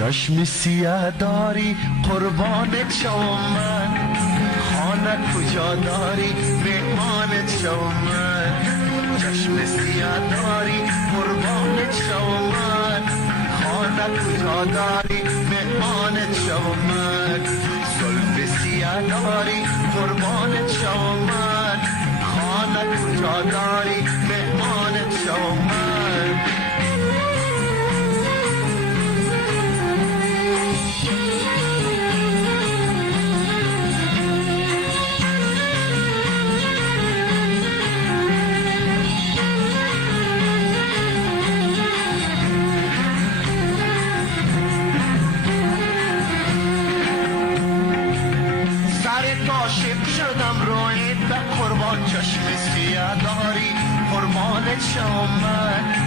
چشم سیاه داری قربانت شوم من، خانه کجا داری مهمانت شوم من. چشم سیاه داری قربانت شوم من، خانه کجا داری مهمانت شوم من. زلف سیاه داری قربانت شوم من، خانه کجا داری مهمانت شوم من. عاشق شدم رویت به قربان، چشم سیاه داری قربانت شوم من.